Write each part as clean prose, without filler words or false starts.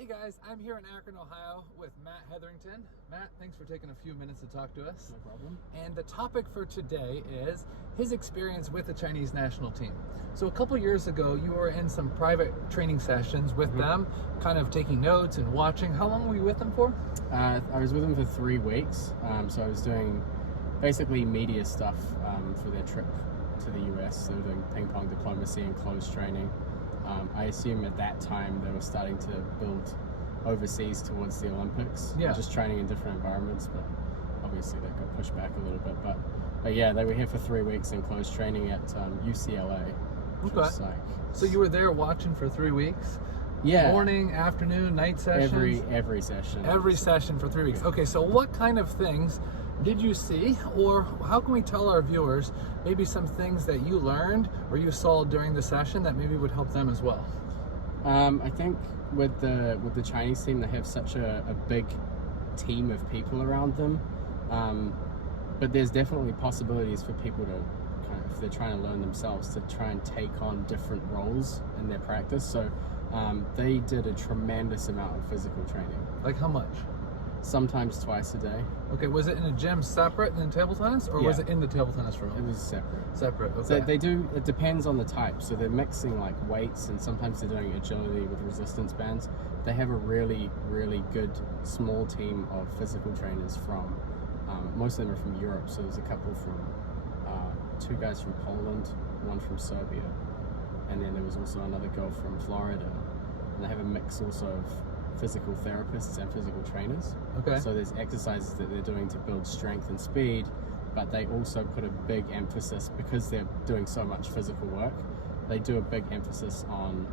Hey guys, I'm here in Akron, Ohio with Matt Hetherington. Matt, thanks for taking a few minutes to talk to us. No problem. And the topic for today is his experience with the Chinese national team. So a couple years ago, you were in some private training sessions with them, kind of taking notes and watching. How long were you with them for? I was with them for 3 weeks, so I was doing basically media stuff for their trip to the US. They were doing ping pong diplomacy and closed training. I assume at that time they were starting to build overseas towards the Olympics. Yeah. Just training in different environments, but obviously that got pushed back a little bit. But yeah, they were here for 3 weeks in closed training at UCLA. Okay. So you were there watching for 3 weeks? Yeah. Morning, afternoon, night sessions? Every session. Every session for 3 weeks. Okay, so what kind of things did you see, or how can we tell our viewers maybe some things that you learned or you saw during the session that maybe would help them as well? I think with the Chinese team, they have such a big team of people around them, but there's definitely possibilities for people to kind of, if they're trying to learn themselves, to try and take on different roles in their practice. So they did a tremendous amount of physical training. Like how much? Sometimes twice a day. Okay, was it in a gym separate than table tennis, or was it in the table tennis room? It was separate. Separate, okay. So they do, it depends on the type. So they're mixing like weights, and sometimes they're doing agility with resistance bands. They have a really, really good small team of physical trainers from, most of them are from Europe. So there's a couple from, 2 guys from Poland, 1 from Serbia, and then there was also another girl from Florida. And they have a mix also of physical therapists and physical trainers. Okay. So there's exercises that they're doing to build strength and speed, but they also put a big emphasis, because they're doing so much physical work, they do a big emphasis on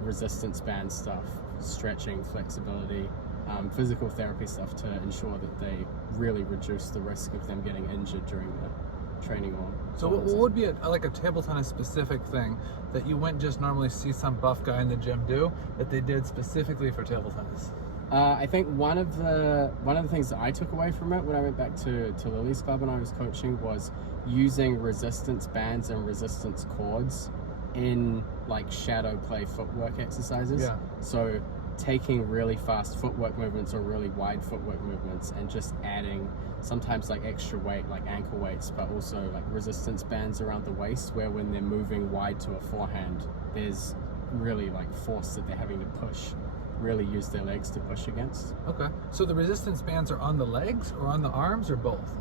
resistance band stuff, stretching, flexibility, physical therapy stuff to ensure that they really reduce the risk of them getting injured during the training on. So what would be like a table tennis specific thing that you wouldn't just normally see some buff guy in the gym do, that they did specifically for table tennis? I think one of the things that I took away from it when I went back to Lily's club and I was coaching was using resistance bands and resistance cords in like shadow play footwork exercises. Yeah. So taking really fast footwork movements or really wide footwork movements and just adding sometimes like extra weight, like ankle weights, but also like resistance bands around the waist, where when they're moving wide to a forehand, there's really like force that they're having to push, really use their legs to push against. Okay. So the resistance bands are on the legs or on the arms or both?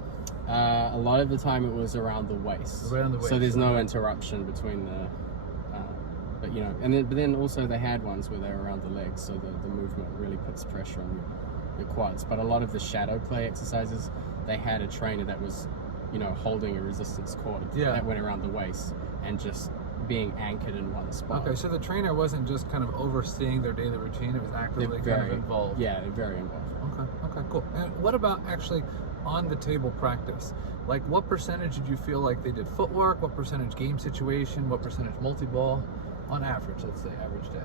A lot of the time it was around the waist. Right on the waist. So there's no interruption between the, but you know, but then also they had ones where they're around the legs, so the movement really puts pressure on your quads. But a lot of the shadow play exercises, they had a trainer that was, you know, holding a resistance cord that went around the waist and just being anchored in one spot. Okay, so the trainer wasn't just kind of overseeing their daily routine, it was actively kind of involved. Yeah, they're very involved. Okay, cool. And what about actually on the table practice? Like what percentage did you feel like they did footwork? What percentage game situation? What percentage multi-ball? On average, let's say, average day.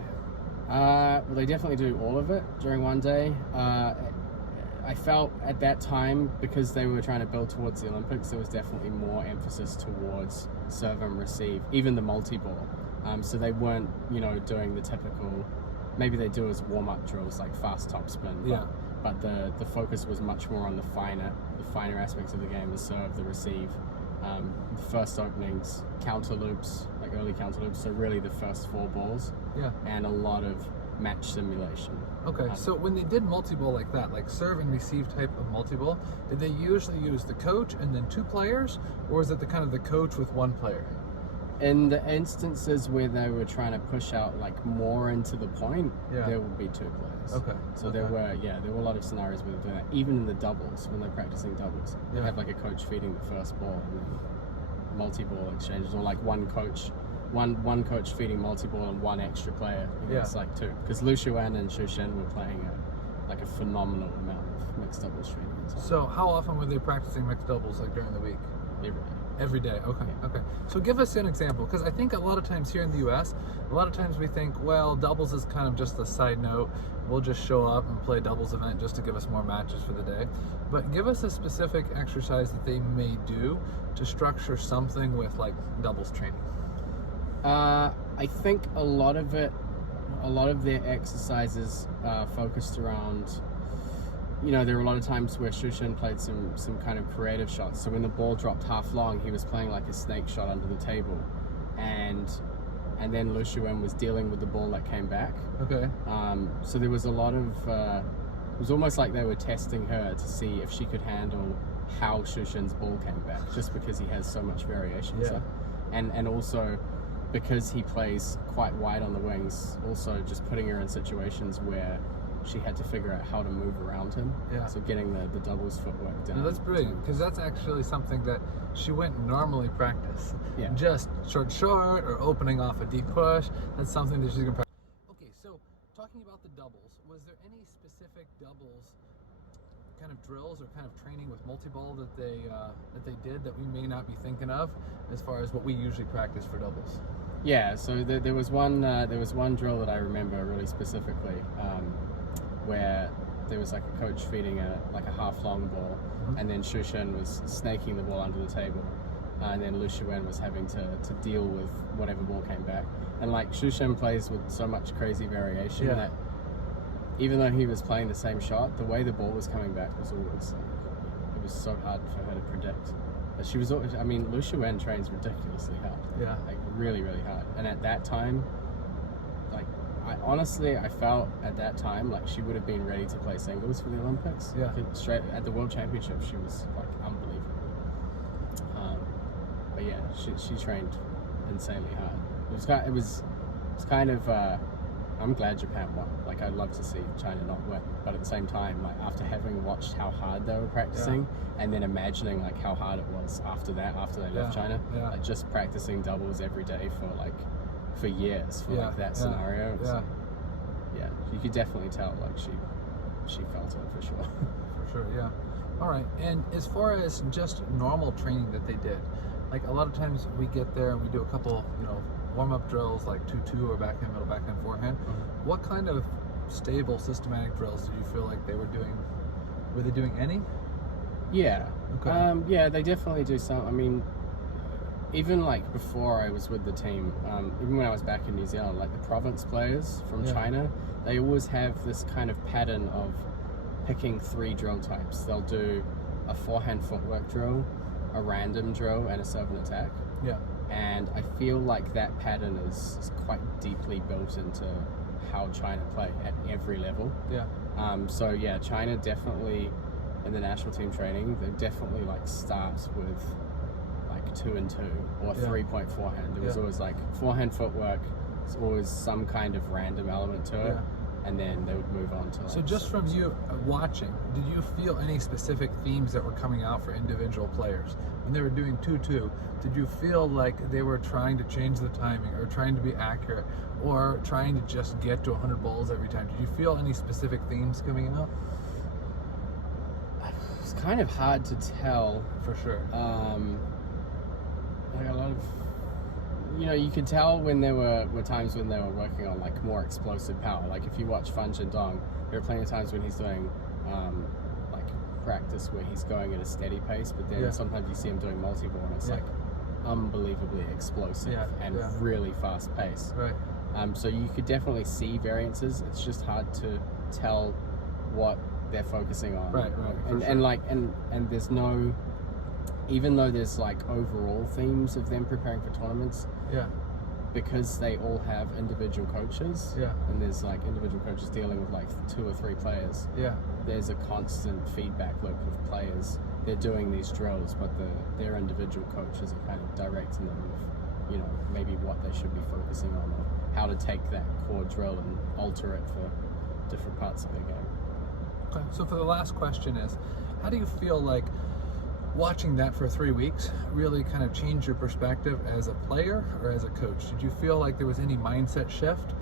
Well, they definitely do all of it during one day. I felt at that time, because they were trying to build towards the Olympics, there was definitely more emphasis towards serve and receive, even the multi-ball. So they weren't, you know, doing the typical, maybe they do as warm-up drills like fast topspin. Yeah. But the focus was much more on the finer aspects of the game, the serve, the receive. The first openings, counter loops, like early counter loops, so really the first 4 balls. Yeah. And a lot of match simulation. Okay, so when they did multi-ball like that, like serve and receive type of multi-ball, did they usually use the coach and then 2 players, or is it the kind of the coach with 1 player? In the instances where they were trying to push out like more into the point, there would be 2 players. Okay. So there were a lot of scenarios where they're doing that. Even in the doubles, when they're practicing doubles, they have like a coach feeding the first ball and then multi-ball exchanges, or like one coach feeding multi-ball and 1 extra player. It's like 2. Because Lu Xuan and Xu Shen were playing like a phenomenal amount of mixed doubles training. So how often were they practicing mixed doubles, like during the week? Every day. Every day, okay. So give us an example, because I think a lot of times here in the US, a lot of times we think, well, doubles is kind of just a side note. We'll just show up and play a doubles event just to give us more matches for the day. But give us a specific exercise that they may do to structure something with like doubles training. I think a lot of it a lot of their exercises focused around, there were a lot of times where Shushan played some kind of creative shots. So when the ball dropped half long, he was playing like a snake shot under the table, and then Lu Xuan was dealing with the ball that came back. Okay. So there was a lot of it was almost like they were testing her to see if she could handle how Shushan's ball came back, just because he has so much variation. Yeah. So, and also because he plays quite wide on the wings, also just putting her in situations where she had to figure out how to move around him. Yeah. So getting the doubles footwork down. No, that's brilliant, because that's actually something that she wouldn't normally practice. Yeah. Just short or opening off a deep push. That's something that she's going to practice. Okay, so talking about the doubles, was there any specific doubles kind of drills or kind of training with multi-ball that they did that we may not be thinking of as far as what we usually practice for doubles? Yeah, so there was one drill that I remember really specifically, where there was like a coach feeding a half long ball, and then Shushan was snaking the ball under the table, and then Lu Xuan was having to deal with whatever ball came back. And like Shushan plays with so much crazy variation that even though he was playing the same shot, the way the ball was coming back was always it was so hard for her to predict. But she was always, Lu Xuan trains ridiculously hard. Yeah. Like really, really hard. And at that time, I felt at that time like she would have been ready to play singles for the Olympics. Yeah. Straight at the World Championship, she was like unbelievable. But yeah, she trained insanely hard. It was kind of. I'm glad Japan won. Like, I'd love to see China not win, but at the same time, like after having watched how hard they were practicing, and then imagining like how hard it was after they left China, like just practicing doubles every day for years for like that scenario. Yeah, you could definitely tell like she felt it for sure. For sure, yeah. All right, and as far as just normal training that they did, like a lot of times we get there and we do a couple, warm-up drills like 2-2 or backhand, middle backhand, forehand. What kind of stable, systematic drills do you feel like they were doing? Were they doing any? Yeah. Okay. Yeah, they definitely do some. I mean, even like before I was with the team, even when I was back in New Zealand, like the province players from China, they always have this kind of pattern of picking 3 drill types. They'll do a forehand footwork drill, a random drill, and a serve and attack. Yeah. And I feel like that pattern is quite deeply built into how China play at every level. Yeah. So yeah, China definitely in the national team training, they definitely like start with like 2 and 2 or 3-point forehand. There was always like forehand footwork. There's always some kind of random element to it. And then they would move on to like... So just from you watching, did you feel any specific themes that were coming out for individual players? When they were doing 2-2, did you feel like they were trying to change the timing or trying to be accurate or trying to just get to 100 balls every time? Did you feel any specific themes coming out? It's kind of hard to tell. For sure. Like a lot of... you could tell when there were times when they were working on like more explosive power. Like if you watch Fan Zhendong, there are plenty of times when he's doing like practice where he's going at a steady pace, but then sometimes you see him doing multi-ball and it's like unbelievably explosive and really fast pace. Right. So you could definitely see variances. It's just hard to tell what they're focusing on. Right. And there's no... Even though there's like overall themes of them preparing for tournaments, because they all have individual coaches, and there's like individual coaches dealing with like 2 or 3 players, there's a constant feedback loop of players. They're doing these drills, but their individual coaches are kind of directing them with, maybe what they should be focusing on or how to take that core drill and alter it for different parts of their game. Okay, so for the last question is, how do you feel like watching that for 3 weeks really kind of changed your perspective as a player or as a coach? Did you feel like there was any mindset shift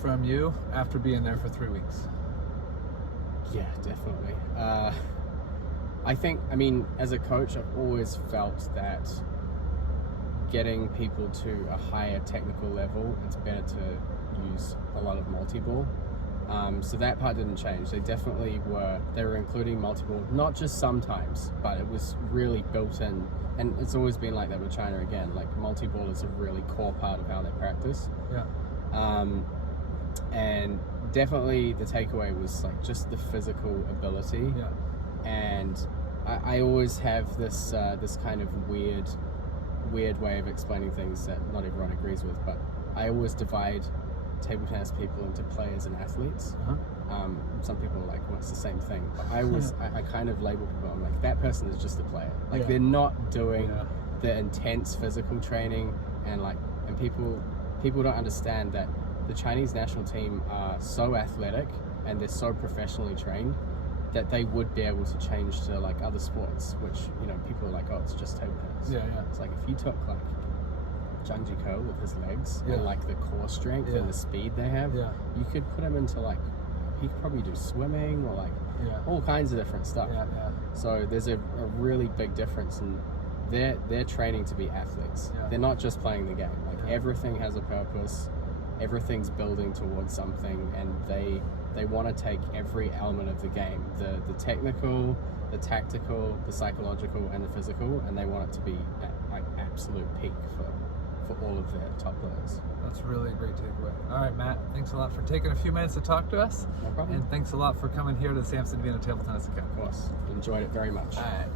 from you after being there for 3 weeks? Yeah, definitely. I think, as a coach, I've always felt that getting people to a higher technical level, it's better to use a lot of multi-ball. So that part didn't change. They definitely they were including multi-ball, not just sometimes, but it was really built in. And it's always been like that with China again. Like multi-ball is a really core part of how they practice. Yeah. And definitely the takeaway was like just the physical ability. Yeah. And I always have this this kind of weird way of explaining things that not everyone agrees with, but I always divide table tennis people into players and athletes. Some people are like, well, it's the same thing, but I always I kind of label people, I'm like, that person is just a player, like they're not doing the intense physical training, and people don't understand that the Chinese national team are so athletic and they're so professionally trained that they would be able to change to like other sports, which, you know, people are like, oh, it's just table tennis. It's like if you took like Zhang Jiko with his legs and like the core strength and the speed they have, you could put him into like, he could probably do swimming or like all kinds of different stuff. So there's a really big difference, and they're training to be athletes. They're not just playing the game. Like everything has a purpose, everything's building towards something, and they want to take every element of the game, the technical, the tactical, the psychological, and the physical, and they want it to be at like absolute peak for all of their top players. That's really a great takeaway. All right, Matt, thanks a lot for taking a few minutes to talk to us. No problem. And thanks a lot for coming here to the Samson Vina Table Tennis Academy. Of course, enjoyed it very much. All right.